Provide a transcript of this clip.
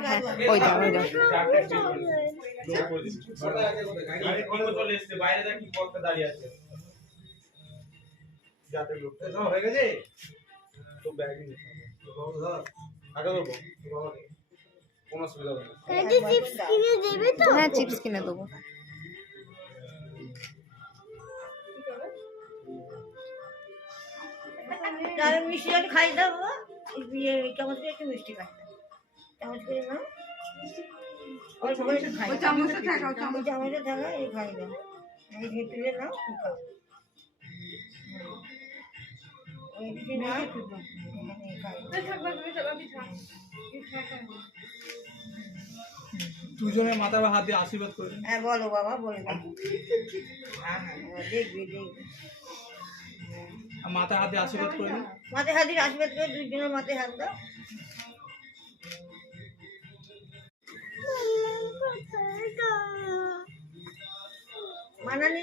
হ্যাঁ ওইটা ওইটা হ্যাঁ চিপস কিনে দেবো মিষ্টি যদি খাই দেবো চামচ করে একটু মিষ্টি খাই চামচ করে না চামচে থাকা এই খাই দাও এই তুলে নাও খাও দুজনের মাথার হাত দিয়ে আশীর্বাদ করে দিন। হ্যাঁ বলো বাবা বলে দাও হ্যাঁ হ্যাঁ দেখবি দেখবি আর মাথার হাত দিয়ে আশীর্বাদ করে দিন। মাথায় হাত দিয়ে আশীর্বাদ করে দুজনের মাথায় হাত দাও মানানি